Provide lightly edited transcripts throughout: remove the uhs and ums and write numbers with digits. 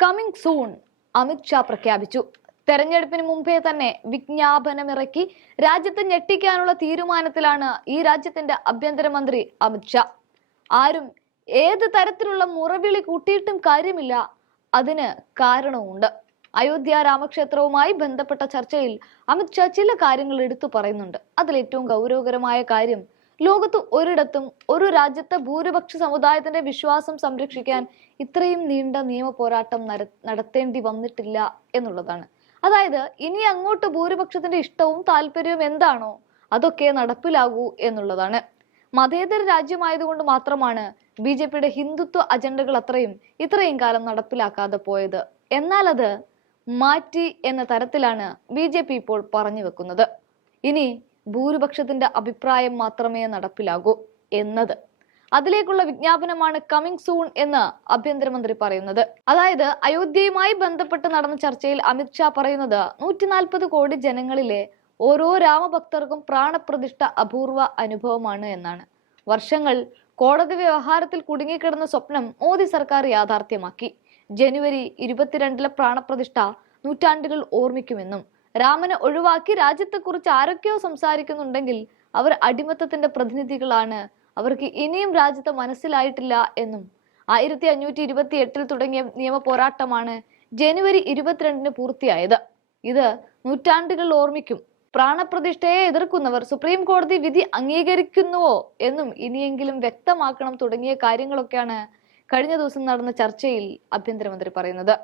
Coming soon Amit Shah പ്രഖ്യാപിച്ചു. തെരഞ്ഞെടുപ്പിന് മുമ്പേ തന്നെ വിജ്ഞാപനമിറക്കി രാജ്യത്തെ ഞെട്ടിക്കാനുള്ള തീരുമാനത്തിലാണ് ഈ രാജ്യത്തിന്റെ ആഭ്യന്തരമന്ത്രി അമിത്ഷാ. ആരും ഏത് തരത്തിലുള്ള മുറവിളി കൂട്ടിയിട്ടും കാര്യമില്ല, അതിന് കാരണവുമുണ്ട്. അയോധ്യ രാമക്ഷേത്രവുമായി ബന്ധപ്പെട്ട ചർച്ചയിൽ അമിത്ഷാ ചില കാര്യങ്ങൾ എടുത്തു പറയുന്നുണ്ട്. അതിൽ ഏറ്റവും ഗൗരവകരമായ കാര്യം, ലോകത്ത് ഒരിടത്തും ഒരു രാജ്യത്തെ ഭൂരിപക്ഷ സമുദായത്തിന്റെ വിശ്വാസം സംരക്ഷിക്കാൻ ഇത്രയും നീണ്ട നിയമ പോരാട്ടം നടത്തേണ്ടി വന്നിട്ടില്ല എന്നുള്ളതാണ്. അതായത് ഇനി അങ്ങോട്ട് ഭൂരിപക്ഷത്തിന്റെ ഇഷ്ടവും താല്പര്യവും എന്താണോ അതൊക്കെ നടപ്പിലാകൂ എന്നുള്ളതാണ്. മതേതര രാജ്യമായതുകൊണ്ട് മാത്രമാണ് BJPയുടെ ഹിന്ദുത്വ അജണ്ടകൾ ഇത്രയും കാലം നടപ്പിലാക്കാതെ പോയത്. എന്നാൽ അത് മാറ്റി എന്ന തരത്തിലാണ് BJP ഇപ്പോൾ പറഞ്ഞു വെക്കുന്നത്. ഇനി ഭൂരിപക്ഷത്തിന്റെ അഭിപ്രായം മാത്രമേ നടപ്പിലാകൂ എന്നത്, അതിലേക്കുള്ള വിജ്ഞാപനമാണ് കമ്മിങ് സൂൺ എന്ന് ആഭ്യന്തരമന്ത്രി പറയുന്നത്. അതായത് അയോധ്യയുമായി ബന്ധപ്പെട്ട് നടന്ന ചർച്ചയിൽ അമിത്ഷാ പറയുന്നത് 140 കോടി ജനങ്ങളിലെ ഓരോ രാമഭക്തർക്കും പ്രാണപ്രതിഷ്ഠ അപൂർവ അനുഭവമാണ് എന്നാണ്. വർഷങ്ങൾ കോടതി വ്യവഹാരത്തിൽ കുടുങ്ങിക്കിടന്ന സ്വപ്നം മോദി സർക്കാർ യാഥാർത്ഥ്യമാക്കി. ജനുവരി 22 പ്രാണപ്രതിഷ്ഠ നൂറ്റാണ്ടുകൾ ഓർമ്മിക്കുമെന്നും രാമനെ ഒഴിവാക്കി രാജ്യത്തെക്കുറിച്ച് ആരൊക്കെയോ സംസാരിക്കുന്നുണ്ടെങ്കിൽ അവർ അടിമത്തത്തിന്റെ പ്രതിനിധികളാണ്, അവർക്ക് ഇനിയും രാജ്യത്തെ മനസ്സിലായിട്ടില്ല എന്നും 1528 തുടങ്ങിയ നിയമ പോരാട്ടമാണ് ജനുവരി 22 പൂർത്തിയായത്. ഇത് നൂറ്റാണ്ടുകൾ ഓർമ്മിക്കും. പ്രാണപ്രതിഷ്ഠയെ എതിർക്കുന്നവർ സുപ്രീം കോടതി വിധി അംഗീകരിക്കുന്നുവോ എന്നും ഇനിയെങ്കിലും വ്യക്തമാക്കണം തുടങ്ങിയ കാര്യങ്ങളൊക്കെയാണ് കഴിഞ്ഞ ദിവസം നടന്ന ചർച്ചയിൽ ആഭ്യന്തരമന്ത്രി പറയുന്നത്.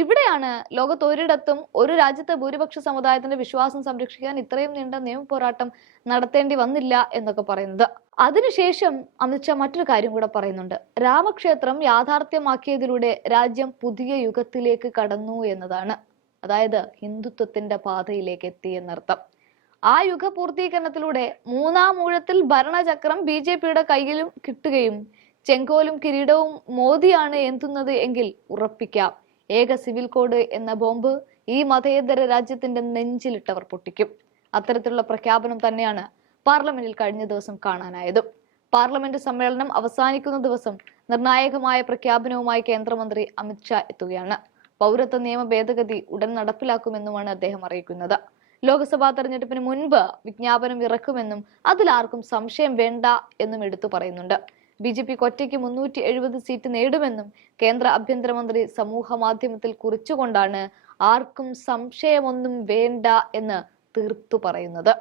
ഇവിടെയാണ് ലോകത്തൊരിടത്തും ഒരു രാജ്യത്തെ ഭൂരിപക്ഷ സമുദായത്തിന്റെ വിശ്വാസം സംരക്ഷിക്കാൻ ഇത്രയും നീണ്ട നിയമ പോരാട്ടം നടത്തേണ്ടി വന്നില്ല എന്നൊക്കെ പറയുന്നത്. അതിനുശേഷം അമിത്ഷാ മറ്റൊരു കാര്യം കൂടെ പറയുന്നുണ്ട്. രാമക്ഷേത്രം യാഥാർത്ഥ്യമാക്കിയതിലൂടെ രാജ്യം പുതിയ യുഗത്തിലേക്ക് കടന്നു എന്നതാണ്. അതായത് ഹിന്ദുത്വത്തിന്റെ പാതയിലേക്ക് എത്തി എന്നർത്ഥം. ആ യുഗ പൂർത്തീകരണത്തിലൂടെ മൂന്നാം ഊഴത്തിൽ ഭരണചക്രം BJPയുടെ കയ്യിലും കിട്ടുകയും ചെങ്കോലും കിരീടവും മോദിയാണ് എന്തുന്നത് എങ്കിൽ ഉറപ്പിക്കാം, ഏക സിവിൽ കോഡ് എന്ന ബോംബ് ഈ മതേതര രാജ്യത്തിന്റെ നെഞ്ചിലിട്ടവർ പൊട്ടിക്കും. അത്തരത്തിലുള്ള പ്രഖ്യാപനം തന്നെയാണ് പാർലമെന്റിൽ കഴിഞ്ഞ ദിവസം കാണാനായതും. പാർലമെന്റ് സമ്മേളനം അവസാനിക്കുന്ന ദിവസം നിർണായകമായ പ്രഖ്യാപനവുമായി കേന്ദ്രമന്ത്രി അമിത്ഷാ എത്തുകയാണ്. പൗരത്വ നിയമ ഭേദഗതി ഉടൻ നടപ്പിലാക്കുമെന്നുമാണ് അദ്ദേഹം അറിയിക്കുന്നത്. ലോക്സഭാ തെരഞ്ഞെടുപ്പിന് മുൻപ് വിജ്ഞാപനം ഇറക്കുമെന്നും അതിലാർക്കും സംശയം വേണ്ട എന്നും എടുത്തു പറയുന്നുണ്ട്. BJP ഒറ്റയ്ക്ക് 370 സീറ്റ് നേടുമെന്നും കേന്ദ്ര ആഭ്യന്തരമന്ത്രി സമൂഹ മാധ്യമത്തിൽ കുറിച്ചുകൊണ്ടാണ് ആർക്കും സംശയമൊന്നും വേണ്ട എന്ന് തീർത്തു പറയുന്നത്.